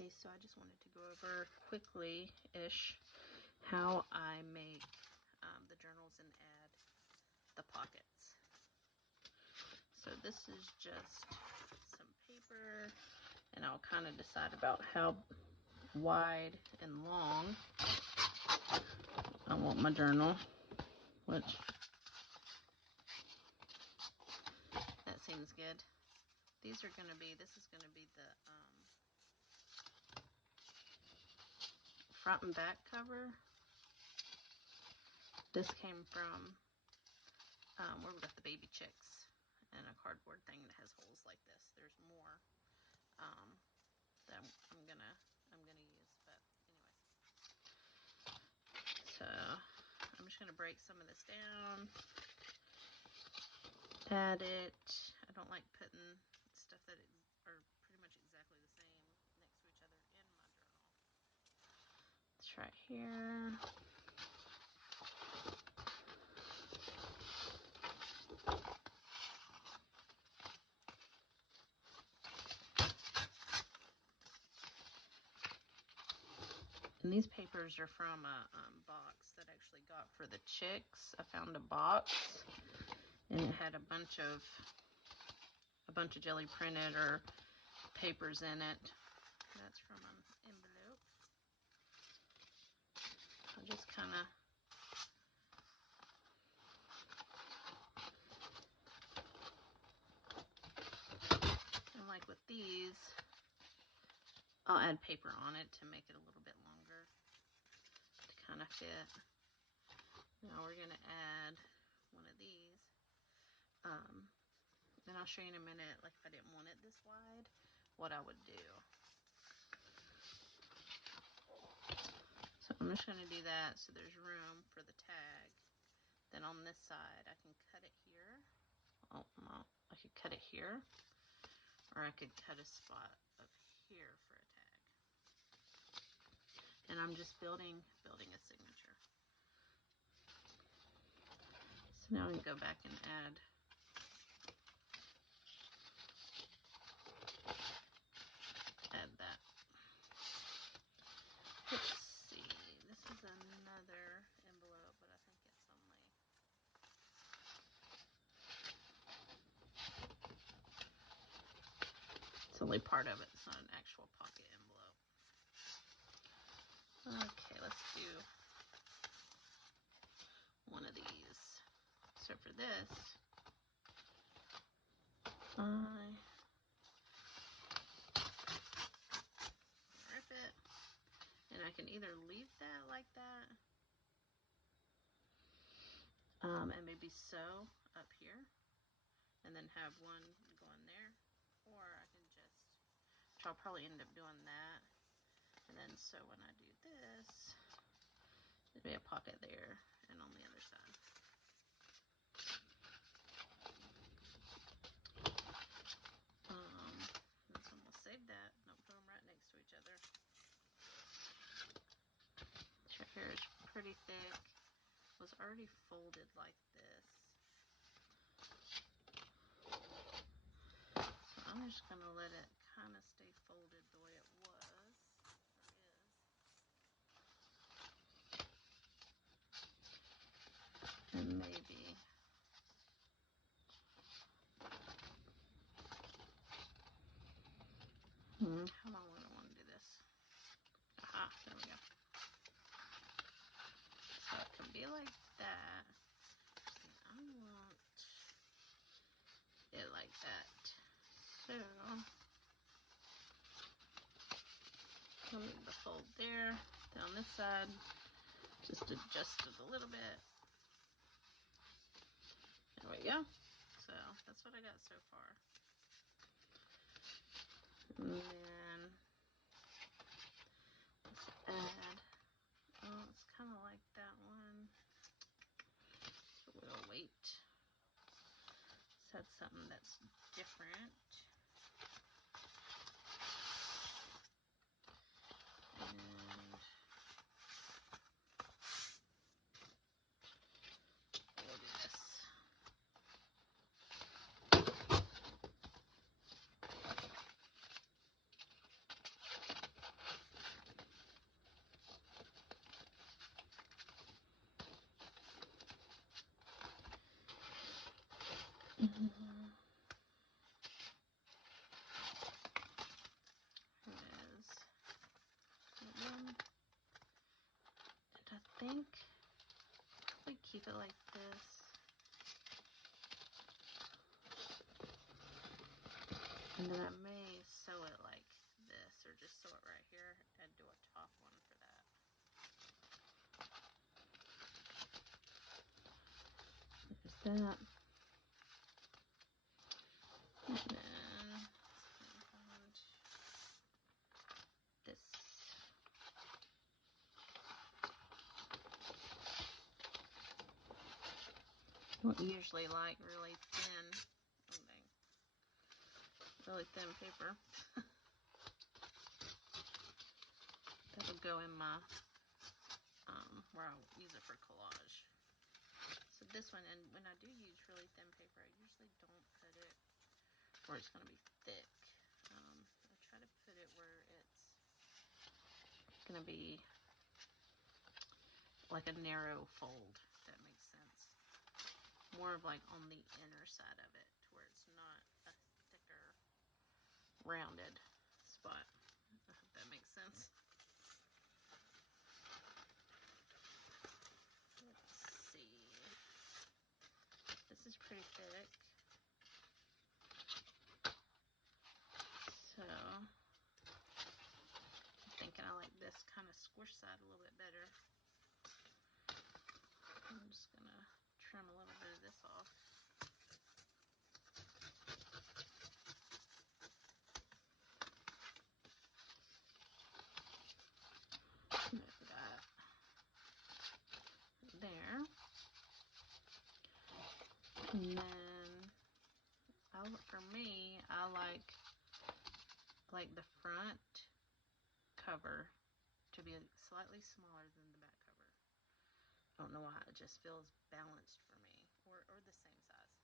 Okay, so I just wanted to go over quickly-ish how I make the journals and add the pockets. So this is just some paper, and I'll kind of decide about how wide and long I want my journal, which that seems good. These are going to be, this is going to be the front and back cover. This came from where we got the baby chicks, and a cardboard thing that has holes like this. There's more that I'm gonna use, but anyways. So I'm just gonna break some of this down, add it. I don't like putting stuff that are pretty much exactly the same next to each other in my journal. Let's try here. And these papers are from a box that I actually got for the chicks. I found a box, and it had a bunch of jelly printed or papers in it. That's from an envelope. I'll just kind of and like with these, I'll add paper on it to make it a little bit longer to kind of fit. Now we're gonna add one of these. And I'll show you in a minute, like if I didn't want it this wide, what I would do. So I'm just gonna do that so there's room for the tag. Then on this side, I can cut it here. Oh, no, I could cut it here, or I could cut a spot up here for a tag. And I'm just building a signature. So now we can go back and add that. Let's see, this is another envelope, but I think it's only part of it. It's not an actual pocket envelope. Okay, let's do one of these. So for this, I rip it, and I can either leave that like that, and maybe sew up here, and then have one going there, or I can just, which I'll probably end up doing that, and then so when I do this, there'll be a pocket there and on the other side. And so we'll save that. Don't put them right next to each other. This right here is pretty thick. It was already folded like this. So I'm just going to let it kind of stay folded the way it was, or is. And maybe how long would I want to do this? Aha, there we go. So it can be like that. And I want it like that. So I'll leave the fold there. Down this side, just adjust it a little bit. There we go. So that's what I got so far. And then let's add, oh, it's kind of like that one. So we'll wait. Let's add something that's different. And we'll do this. Here it is. And I think we keep it like this. And then I may sew it like this, or just sew it right here and do a top one for that. There's that. And then this. I don't usually like really thin, really thin paper. That'll go in my, where I'll use it for collage. So this one, and when I do use really thin paper, I usually don't put it where it's going to be thick. I try to put it where it's going to be like a narrow fold, if that makes sense. More of like on the inner side of it, to where it's not a thicker, rounded spot. I hope that makes sense. Let's see. This is pretty thick. So, I'm thinking I like this kind of squish side a little bit better. I'm just going to trim a little bit of this off. Got there. And then, for me, I like the front cover to be slightly smaller than the back cover. I don't know why, it just feels balanced for me, or the same size.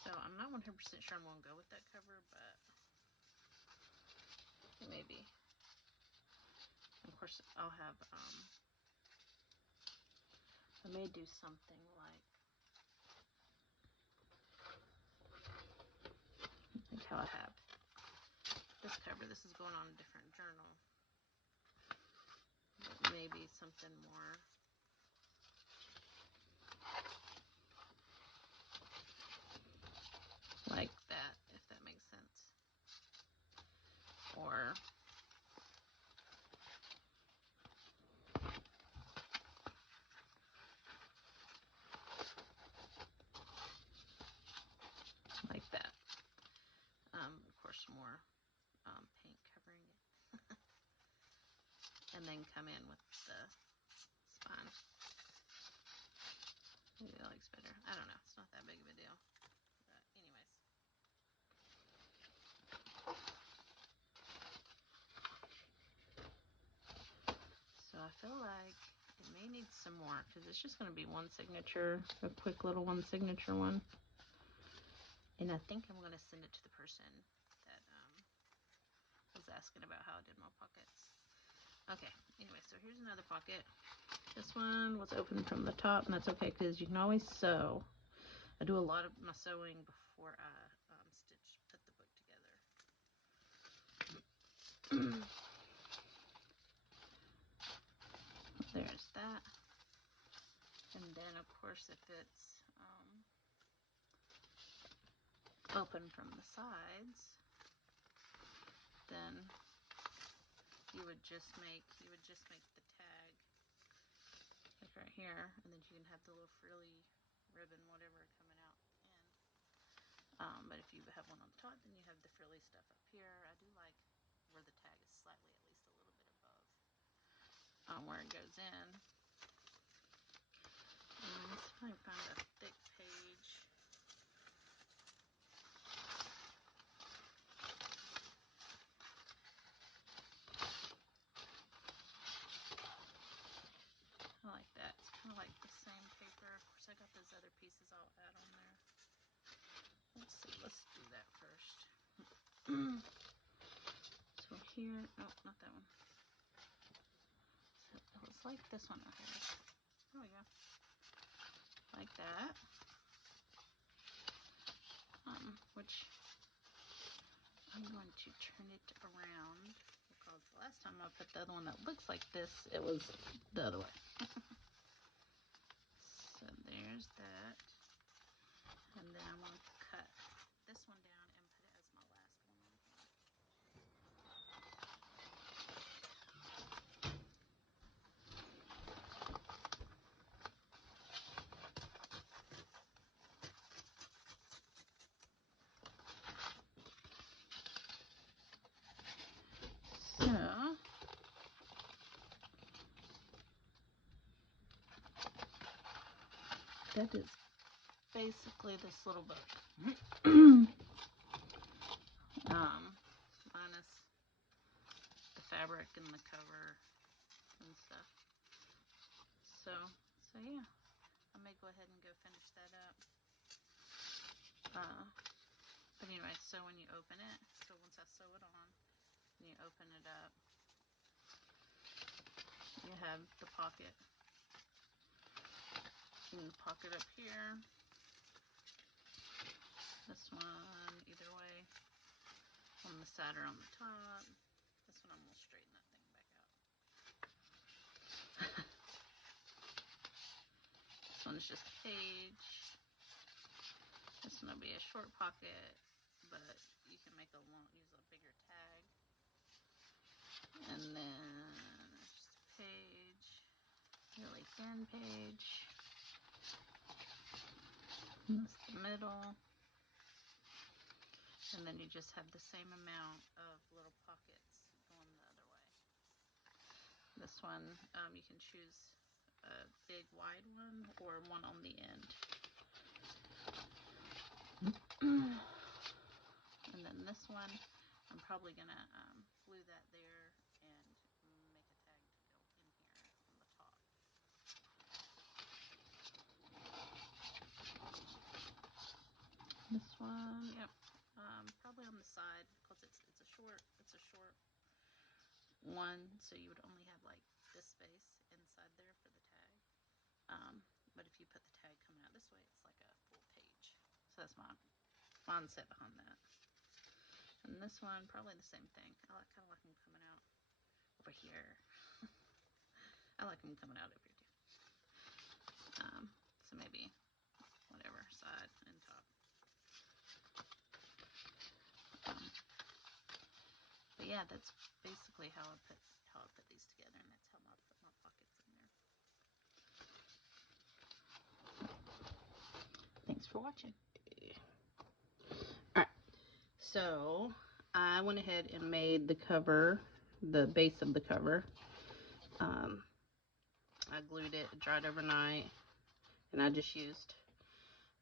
So I'm not 100% sure I'm going to go with that cover, but maybe. Of course, I'll have, I may do something like how I have this cover. This is going on a different journal. But maybe something more like that, if that makes sense. Or like that. Of course, more paint covering it. And then come in with the spine. Maybe that looks better. I don't know. It's not that big of a deal. But anyways. So I feel like it may need some more, because it's just going to be one signature, a quick little one signature one. And I think I'm going to send it to the person that was asking about how I did my pockets. Okay, anyway, so here's another pocket. This one was open from the top, and that's okay, because you can always sew. I do a lot of my sewing before I put the book together. There's that. And then, of course, if it's open from the sides, then you would just make the tag like right here, and then you can have the little frilly ribbon, whatever, coming out the end. But if you have one on the top, then you have the frilly stuff up here. I do like where the tag is slightly, at least a little bit above where it goes in. And let's see if I can find a thick page. I like that. It's kind of like the same paper. Of course, I got those other pieces I'll add on there. Let's see. Let's do that first. So here, oh, not that one. So it was like this one right here. Oh yeah. like that. Which I'm going to turn it around because the last time I put the other one that looks like this, it was the other way. So there's that. And then I'm going to cut this one down and put it as my last one on here. So that is basically this little book. Minus the fabric and the cover and stuff. So yeah, I may go ahead and go finish that up. But anyway, so when you open it, so once I sew it on, and you open it up, you have the pocket. And the pocket up here. This one, either way, on the side or on the top. This one I'm going to straighten that thing back out. This one's just a page. This one will be a short pocket, but you can make use a bigger tag. And then just a page, really thin page. And that's the middle. And then you just have the same amount of little pockets going the other way. This one, you can choose a big wide one or one on the end. And then this one, I'm probably going to glue that there and make a tag to go in here on the top. This one, yep, probably on the side because it's a short one, so you would only have like this space inside there for the tag. But if you put the tag coming out this way, it's like a full page. So that's my mindset behind that. And this one, probably the same thing. I kind of like them coming out over here. I like them coming out over here too. So maybe whatever, side and top. But yeah, that's basically how I put these together, and that's how I put my pockets in there. Thanks for watching. Alright, so I went ahead and made the cover, the base of the cover. I glued it, dried overnight, and I just used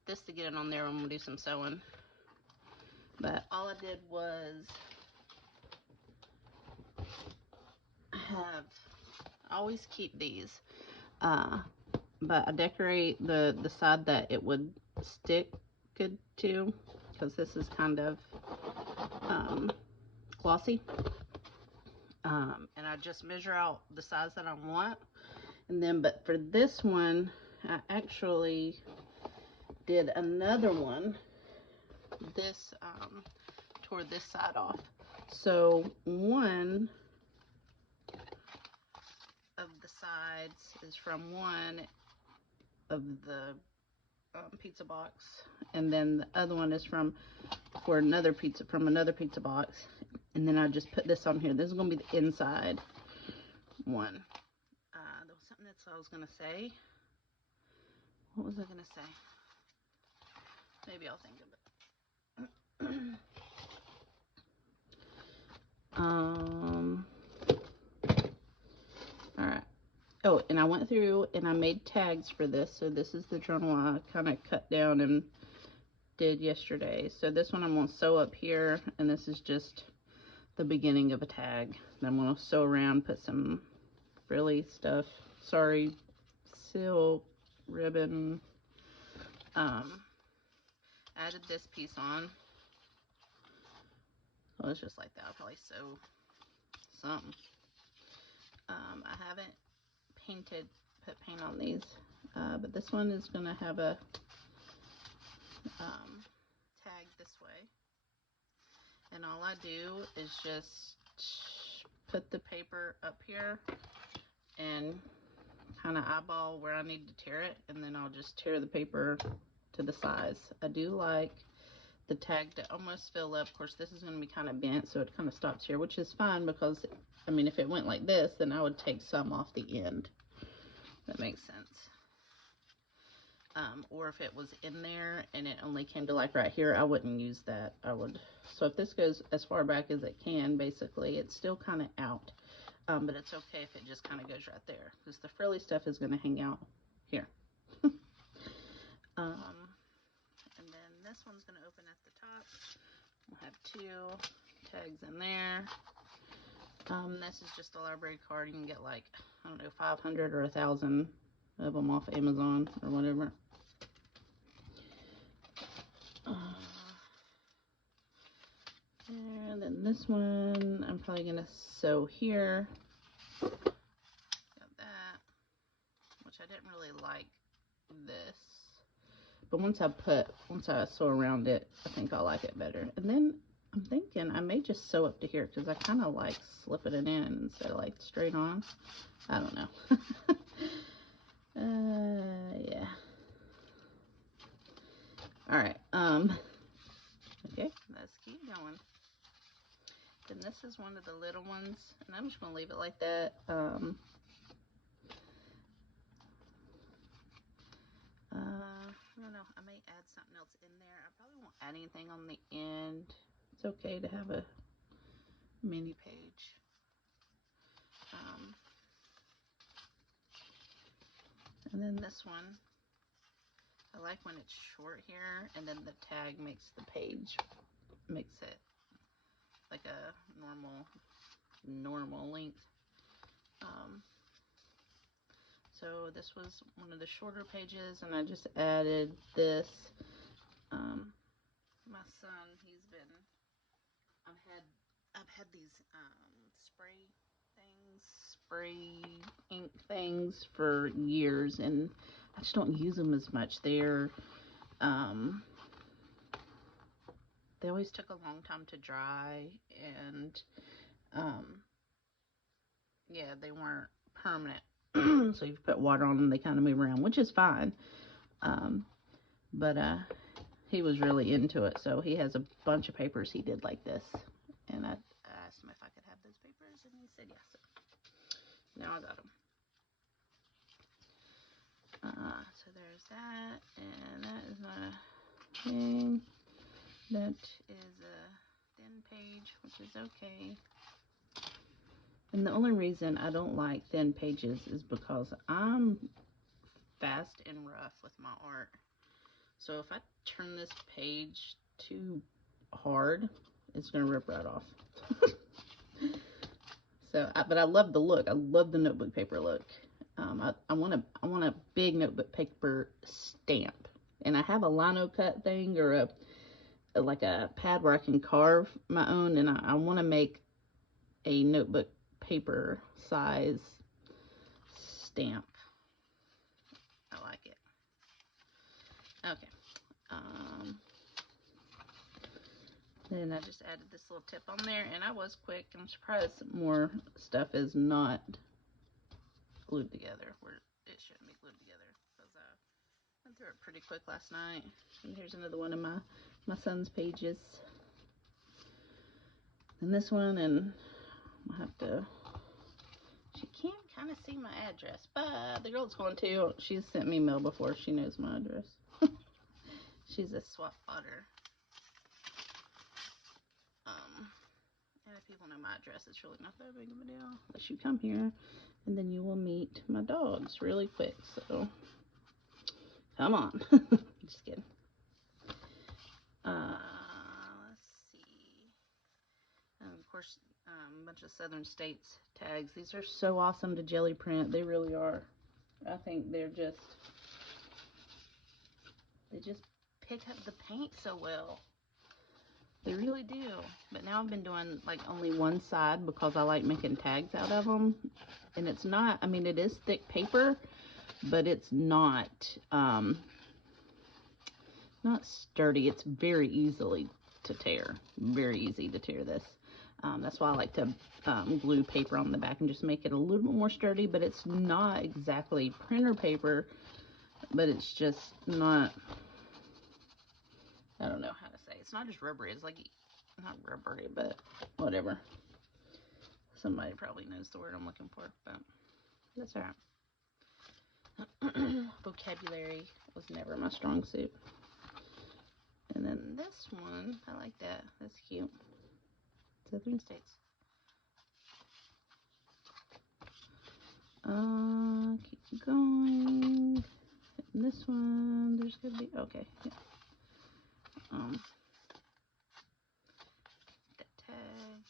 this to get it on there. I'm going to do some sewing. But all I did was I always keep these, but I decorate the side that it would stick good to, because this is kind of glossy. And I just measure out the size that I want. And then, but for this one, I actually did another one. This, tore this side off. So one of the sides is from one of the pizza box, and then the other one is from another pizza box. And then I just put this on here. This is going to be the inside one. There was something else I was going to say. What was I going to say? Maybe I'll think of it. Alright. Oh, and I went through and I made tags for this. So this is the journal I kind of cut down and did yesterday. So this one I'm going to sew up here, and this is just the beginning of a tag. Then I'm going to sew around, put some frilly stuff. Sorry, silk ribbon. Added this piece on. Well, it's just like that. I'll probably sew something. I haven't painted put paint on these. But this one is going to have a tag this way. And all I do is just put the paper up here and kind of eyeball where I need to tear it, and then I'll just tear the paper to the size. I do like the tag to almost fill up. Of course, this is going to be kind of bent, so it kind of stops here, which is fine because, I mean, if it went like this, then I would take some off the end. That makes sense. Or if it was in there and it only came to like right here, I wouldn't use that. I would, so if this goes as far back as it can, basically, it's still kind of out. But it's okay if it just kind of goes right there, because the frilly stuff is going to hang out here. And then this one's going to open at the top. We'll have 2 tags in there. This is just a library card. You can get like, I don't know, 500 or 1,000 of them off Amazon or whatever. And then this one, I'm probably going to sew here. Got that, which I didn't really like this. But once I sew around it, I think I'll like it better. And then I'm thinking I may just sew up to here because I kind of like slipping it in instead of like straight on. I don't know. Yeah. All right. Okay, let's keep going. Then this is one of the little ones, and I'm just gonna leave it like that. I don't know. I may add something else in there. I probably won't add anything on the end. It's okay to have a mini page. And then this one, I like when it's short here, and then the tag makes the page, makes it like a normal length. So this was one of the shorter pages, and I just added this. My son, I've had these spray ink things for years, and I just don't use them as much. They always took a long time to dry, and yeah, they weren't permanent. So you put water on them, they kind of move around, which is fine. But he was really into it, so he has a bunch of papers he did like this, and I asked him if I could have those papers, and he said yes. Now I got them. So there's that, and that is not a thing. That is a thin page, which is okay. And the only reason I don't like thin pages is because I'm fast and rough with my art. So if I turn this page too hard, it's going to rip right off. So, but I love the look. I love the notebook paper look. I want a big notebook paper stamp, and I have a lino cut thing or like a pad where I can carve my own, and I want to make a notebook paper size stamp. I like it. Okay. Then I just added this little tip on there, and I was quick. I'm surprised more stuff is not glued together where it shouldn't be glued together, because I went through it pretty quick last night. And here's another one of my son's pages. And this one, and I'll have to, she can kind of see my address, but the girl's going to, she's sent me mail before, she knows my address. She's a swap potter. And if people know my address, it's really not that big of a deal, unless you come here, and then you will meet my dogs really quick, so come on. Just kidding. Let's see. And of course, a bunch of Southern States tags. These are so awesome to jelly print. They really are. I think they just pick up the paint so well. They really do. But now I've been doing like only one side because I like making tags out of them. And it's not, I mean, it is thick paper, but it's not sturdy. It's very easily to tear. Very easy to tear this. That's why I like to glue paper on the back and just make it a little bit more sturdy, but it's not exactly printer paper, but it's just not, I don't know how to say. It's not just rubbery. It's like, not rubbery, but whatever. Somebody probably knows the word I'm looking for, but that's all right. Vocabulary was never my strong suit. And then this one, I like that. That's cute. Southern States. Keep going. And this one, there's gonna be, okay. Yeah. That tag.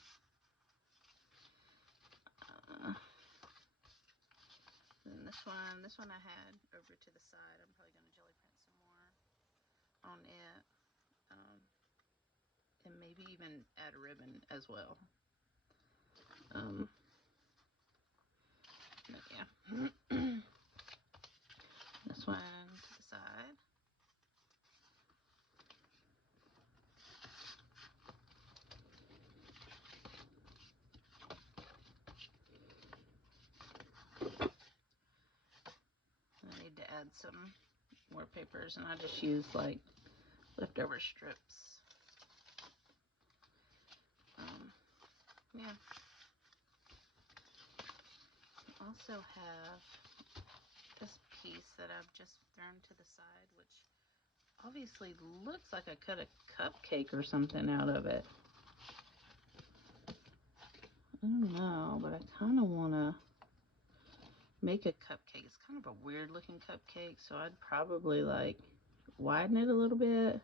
And this one I had over to the side. I'm probably gonna jelly print some more on it. And maybe even add a ribbon as well. But yeah. This one to the side. I need to add some more papers, and I just use like leftover strips. Yeah. I also have this piece that I've just thrown to the side, which obviously looks like I cut a cupcake or something out of it. I don't know, but I kind of want to make a cupcake. It's kind of a weird looking cupcake, so I'd probably like widen it a little bit.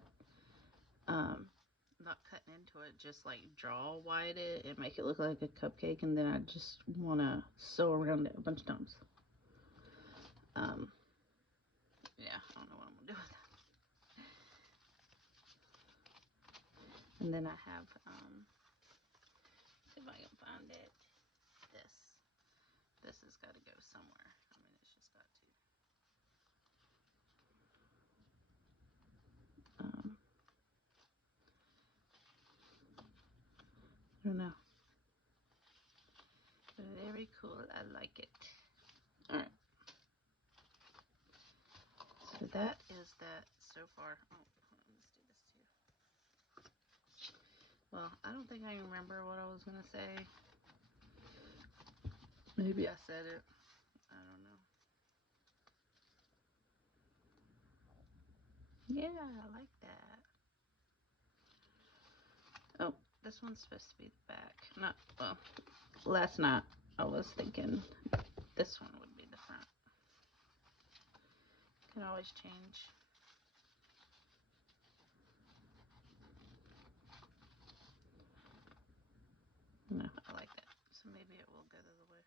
Not cutting into it, just like draw wide it and make it look like a cupcake, and then I just want to sew around it a bunch of times. Yeah, I don't know what I'm gonna do with that. And then I have, see if I can find it. This has got to go somewhere. I mean, it's just got to. I don't know. Very cool. I like it. All right. So that is that so far. Oh, let's do this too. Well, I don't think I remember what I was going to say. Maybe I said it. I don't know. Yeah, I like that. Oh, this one's supposed to be the back. Not, well, last night I was thinking this one would be the front. Can always change. No, I like that. So maybe it will go the other way.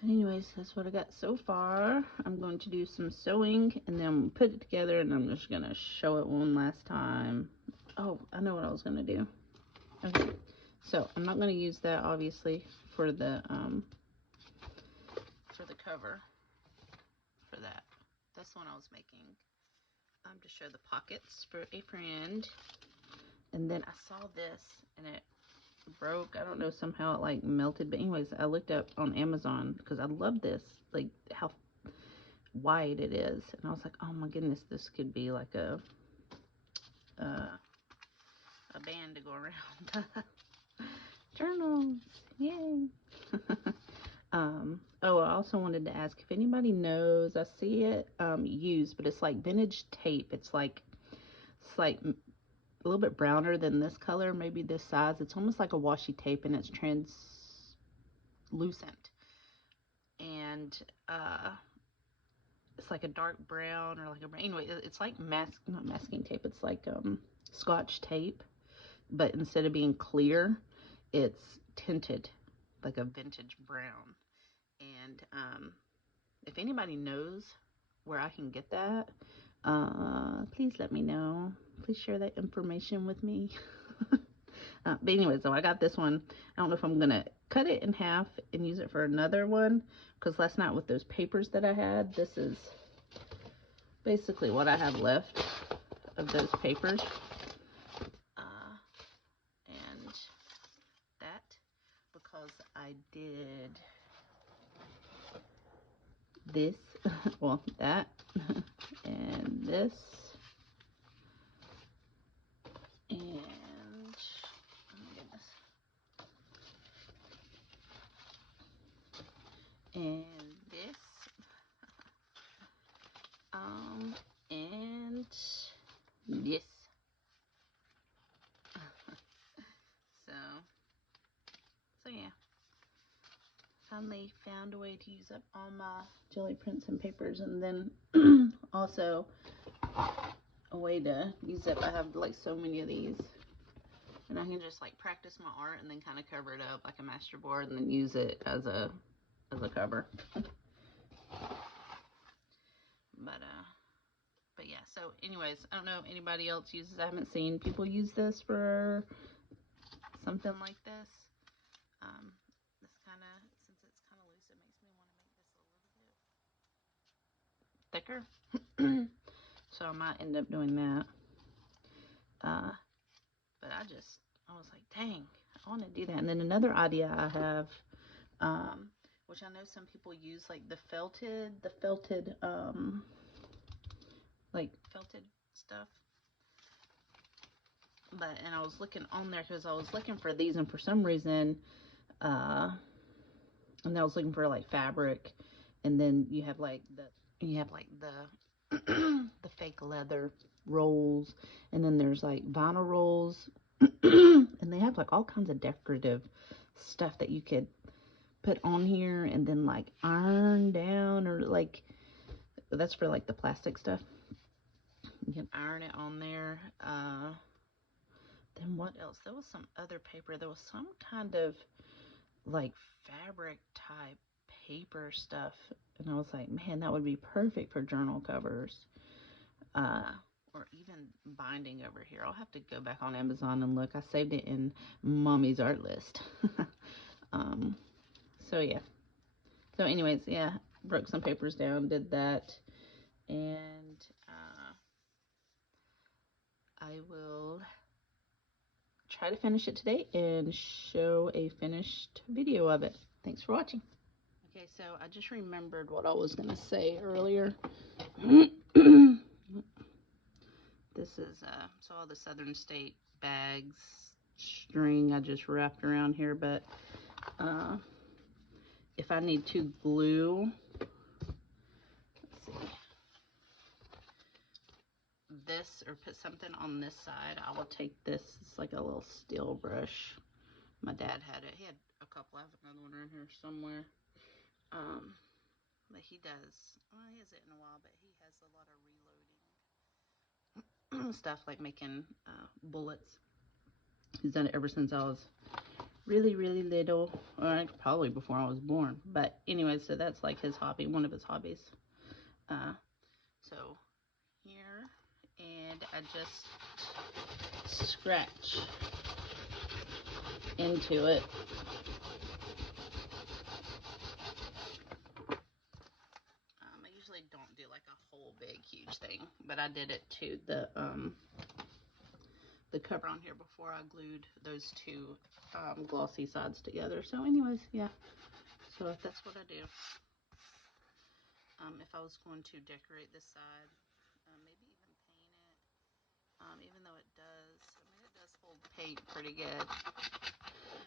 But anyways, that's what I got so far. I'm going to do some sewing and then put it together, and I'm just going to show it one last time. Oh, I know what I was going to do. Okay, so I'm not going to use that obviously for the cover for that. That's the one I was making to show the pockets for a friend. And then I saw this and it broke. I don't know, somehow it like melted. But anyways, I looked up on Amazon because I love this, like how wide it is. And I was like, oh my goodness, this could be like a band to go around. Journals, yay. Oh, I also wanted to ask if anybody knows, I see it used, but it's like vintage tape. It's like a little bit browner than this color, maybe this size. It's almost like a washi tape, and it's translucent. And it's like a dark brown or like a brown. Anyway, it's like not masking tape. It's like Scotch tape, but instead of being clear, it's tinted like a vintage brown. And if anybody knows where I can get that, please let me know. Please share that information with me. But anyway, so I got this one. I don't know if I'm gonna cut it in half and use it for another one, because last night with those papers that I had, this is basically what I have left of those papers. And that, because I did this, well, that, and this, and, oh my goodness, and this, and this. So yeah, finally found a way to use up all my jelly prints and papers, and then also a way to use up, I have like so many of these, and I can just like practice my art and then kind of cover it up like a master board and then use it as a cover. But yeah, so anyways, I don't know if anybody else uses, I haven't seen people use this for something like this. This kind of, since it's kind of loose, it makes me want to make this a little bit thicker. So I might end up doing that. But I was like, dang, I want to do that. And then another idea I have, which I know some people use, like the felted stuff. And I was looking on there because I was looking for these, and for some reason, and I was looking for like fabric, and then you have like the the fake leather rolls, and then there's like vinyl rolls, and they have like all kinds of decorative stuff that you could put on here and then like iron down, or like that's for like the plastic stuff. You can iron it on there. Then what else? There was some other paper. There was some kind of like fabric type paper stuff, and I was like, man, that would be perfect for journal covers, or even binding over here. I'll have to go back on Amazon and look. I saved it in Mommy's art list. So yeah, so anyways, yeah, broke some papers down, did that, and I will try to finish it today and show a finished video of it. Thanks for watching. Okay, so I just remembered what I was going to say earlier. This is, so all the Southern State bags, string I just wrapped around here, but if I need to glue, let's see, this or put something on this side, I will take this. It's like a little steel brush. My dad had it. He had a couple. I have another one around here somewhere. But he does, well, he hasn't in a while, but he has a lot of reloading stuff, like making bullets. He's done it ever since I was really, really little, or probably before I was born. But anyway, so that's like his hobby, one of his hobbies. So here, and I just scratch into it. I usually don't do like a whole big huge thing, but I did it to the cover on here before I glued those two glossy sides together. So anyways, yeah, so that's what I do. If I was going to decorate this side, maybe even paint it, even though it does hold paint pretty good.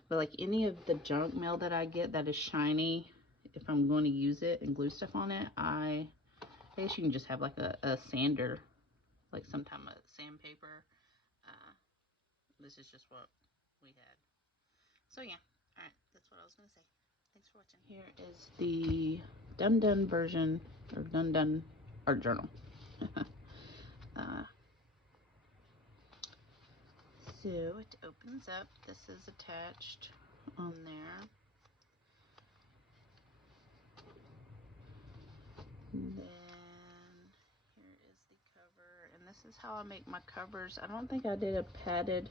But like any of the junk mail that I get that is shiny, if I'm going to use it and glue stuff on it, I guess you can just have like a sander, like some type of sandpaper. This is just what we had. So yeah, all right, that's what I was going to say. Thanks for watching. Here is the Dun Dun version, or Dun Dun art journal. So it opens up. This is attached on there. And then here is the cover, and this is how I make my covers. I don't think I did a padded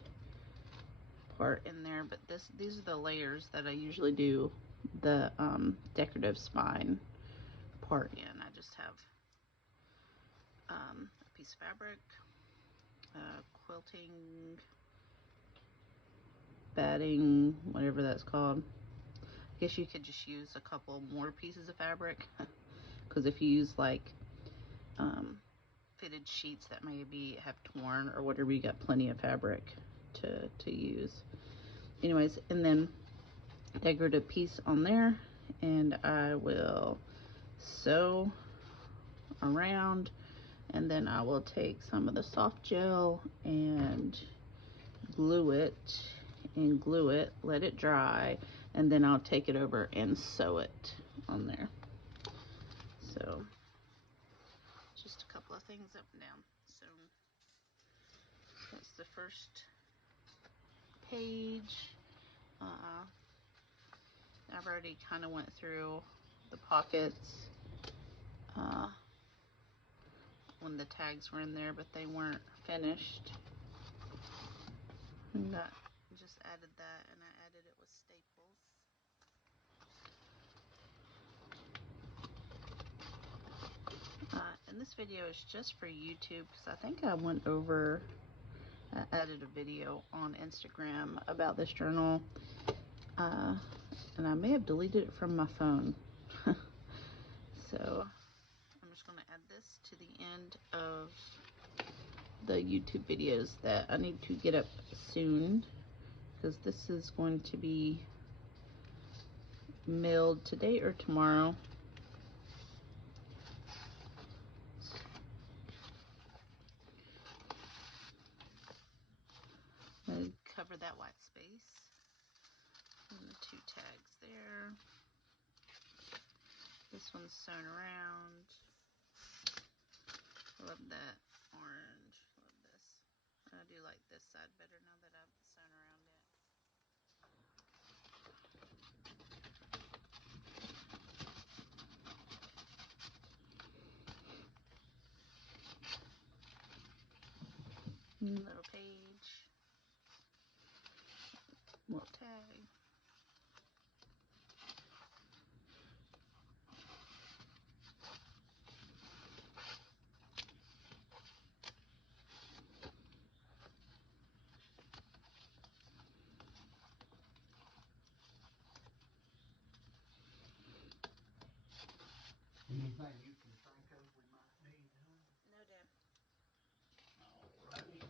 part in there, but these are the layers that I usually do the decorative spine part in. I just have a piece of fabric, quilting, batting, whatever that's called. I guess you could just use a couple more pieces of fabric, because if you use like fitted sheets that maybe have torn or whatever, you got plenty of fabric to use. Anyways, and then decorative piece on there, and I will sew around, and then I will take some of the soft gel and glue it, let it dry, and then I'll take it over and sew it on there. So just a couple of things up and down. So that's the first page. I've already kind of went through the pockets when the tags were in there, but they weren't finished. And just added that, and I added it with staples. And this video is just for YouTube, because I think I added a video on Instagram about this journal, and I may have deleted it from my phone. So I'm just going to add this to the end of the YouTube videos that I need to get up soon, because this is going to be mailed today or tomorrow. I'm going to cover that white space, and the 2 tags there. This one's sewn around. Love that orange. Love this. I do like this side better now that I've sewn around it. Little page. Little tag. Anything you can think of we might need, huh? No, Dad. Alrighty.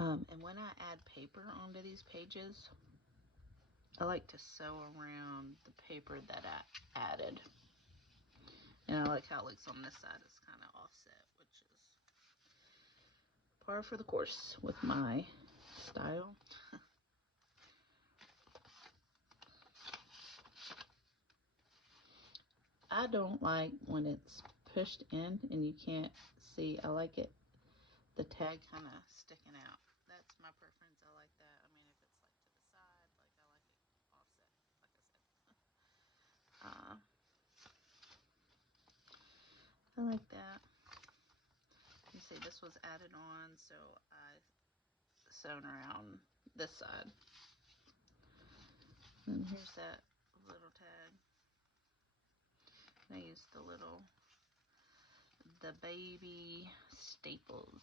And when I add paper onto these pages, I like to sew around the paper that I added. And I like how it looks on this side. It's kind of offset, which is par for the course with my style. I don't like when it's pushed in and you can't see. I like it, the tag kind of sticking out. That's my preference. I like that. I mean, if it's like to the side, like I like it offset, like I said. I like that. You see, this was added on, so I sewn around this side. And here's that little tag. And I used the baby staples.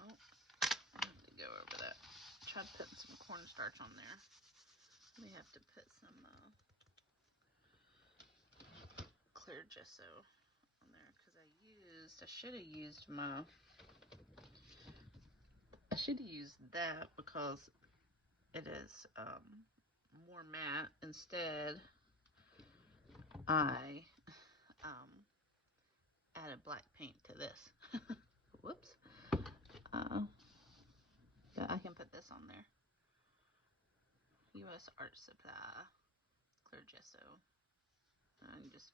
Oh, I have to go over that. Tried putting some cornstarch on there. We have to put some clear gesso on there because I should have used that because it is more matte. Instead, I added black paint to this. Whoops. But I can put this on there. U.S. Art Supply clear gesso. And just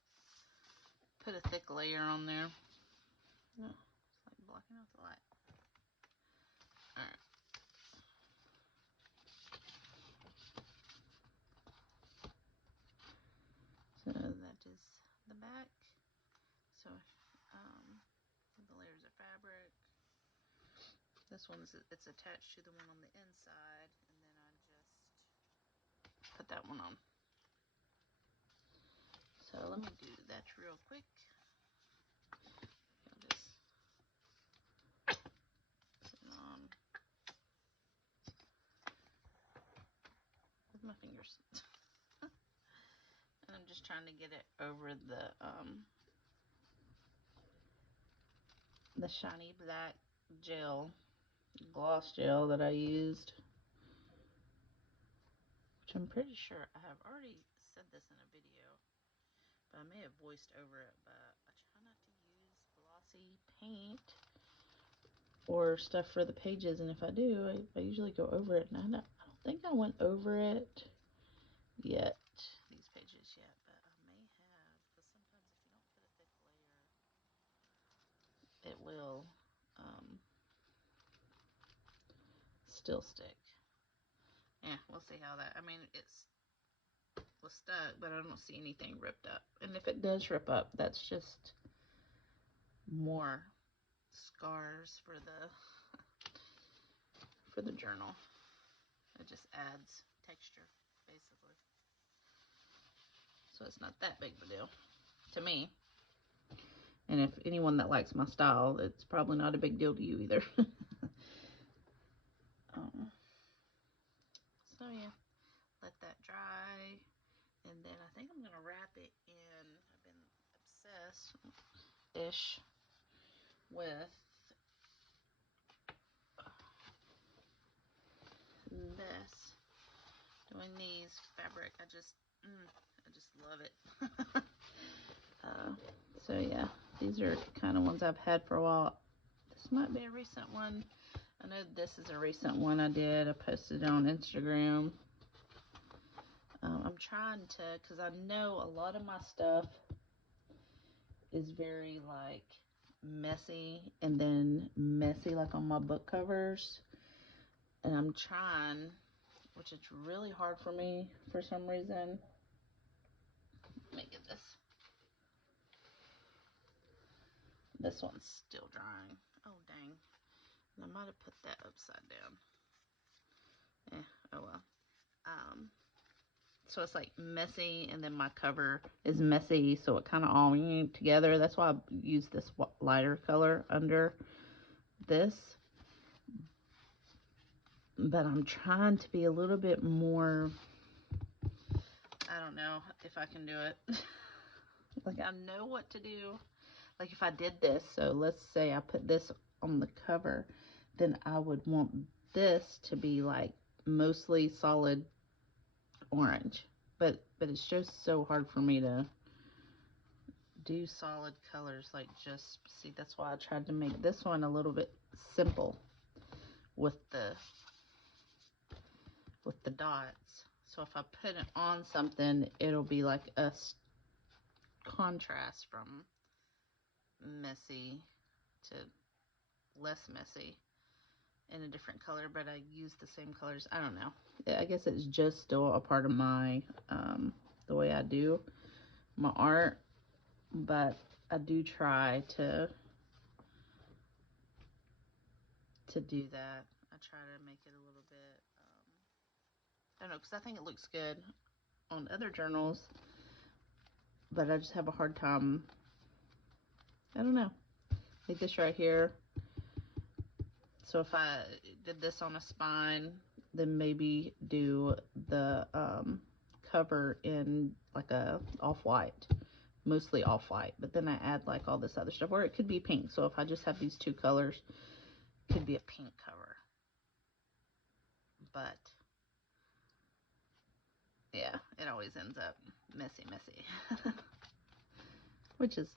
put a thick layer on there. Oh, it's like blocking out the light. Alright. So that is the back. So the layers of fabric. This one's it's attached to the one on the inside, and then I just put that one on. So let me do that real quick. I'll just put it on with my fingers. And I'm just trying to get it over the shiny black gel, gloss gel that I used, which I'm pretty sure I have already said this in a video, but I may have voiced over it, but I try not to use glossy paint or stuff for the pages, and if I do, I usually go over it, and I don't think I went over it yet, these pages yet, but I may have, because sometimes if you don't put a thick layer, it will still stick. Yeah, we'll see how that, I mean, it was stuck, but I don't see anything ripped up, and if it does rip up, that's just more scars for the journal. It just adds texture, basically. So it's not that big of a deal to me. And if anyone that likes my style, it's probably not a big deal to you either. So yeah, let that dry. And then I think I'm going to wrap it in. I've been obsessed-ish with this. Doing these fabric. I just love it. So yeah, these are kind of ones I've had for a while. This might be a recent one. I know this is a recent one I did. I posted it on Instagram. I'm trying to, because I know a lot of my stuff is very like messy, and then messy like on my book covers. And I'm trying, which is really hard for me for some reason. Let me get this. This one's still drying. Oh, dang. I might have put that upside down. Oh well. So it's like messy, and then my cover is messy, so it kind of all together. That's why I use this lighter color under this. But I'm trying to be a little bit more, I don't know if I can do it. Like, I know what to do. Like, if I did this, so let's say I put this on the cover, then I would want this to be like mostly solid orange. But it's just so hard for me to do solid colors. Like, just see, that's why I tried to make this one a little bit simple with the dots. So if I put it on something, it'll be like a contrast from messy to less messy in a different color, but I use the same colors. I don't know. I guess it's just still a part of my, the way I do my art, but I do try to do that. I try to make it a little bit, I don't know, because I think it looks good on other journals, but I just have a hard time, I don't know, like this right here. So if I did this on a spine, then maybe do the cover in like a off-white, mostly off-white, but then I add like all this other stuff, or it could be pink. So if I just have these two colors, it could be a pink cover. But yeah, it always ends up messy, which is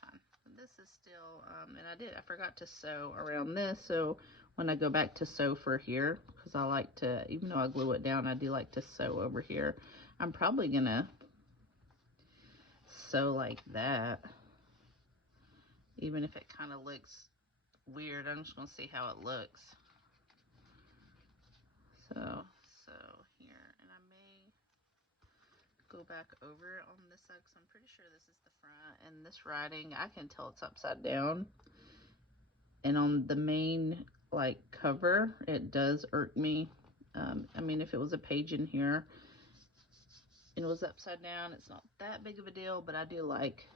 fun. This is still, and I forgot to sew around this, so when I go back to sew for here, because I like to, even though I glue it down, I do like to sew over here. I'm probably gonna sew like that, even if it kind of looks weird. I'm just gonna see how it looks. So here, and I may go back over it on this side, because I'm pretty sure this is the front, and this writing, I can tell it's upside down. And on the main like cover, it does irk me. I mean, if it was a page in here and it was upside down, it's not that big of a deal, but I do like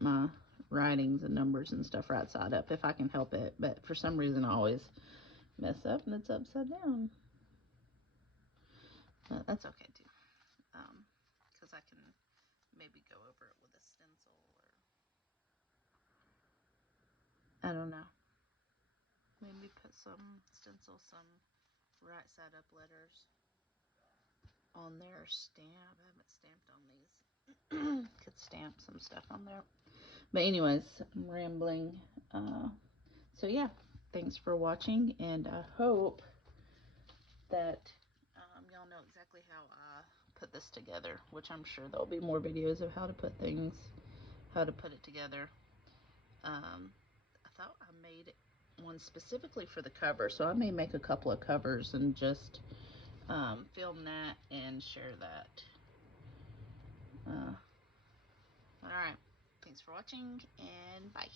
my writings and numbers and stuff right side up if I can help it. But for some reason, I always mess up and it's upside down. But that's okay too, because I can maybe go over it with a stencil, or I don't know. Maybe put some stencil, some right side up letters on there. Stamp. I haven't stamped on these. Could stamp some stuff on there. But anyways, I'm rambling. So yeah, thanks for watching, and I hope that y'all know exactly how I put this together, which I'm sure there'll be more videos of how to put it together. I thought I made one specifically for the cover, so I may make a couple of covers and just film that and share that. All right, thanks for watching, and bye.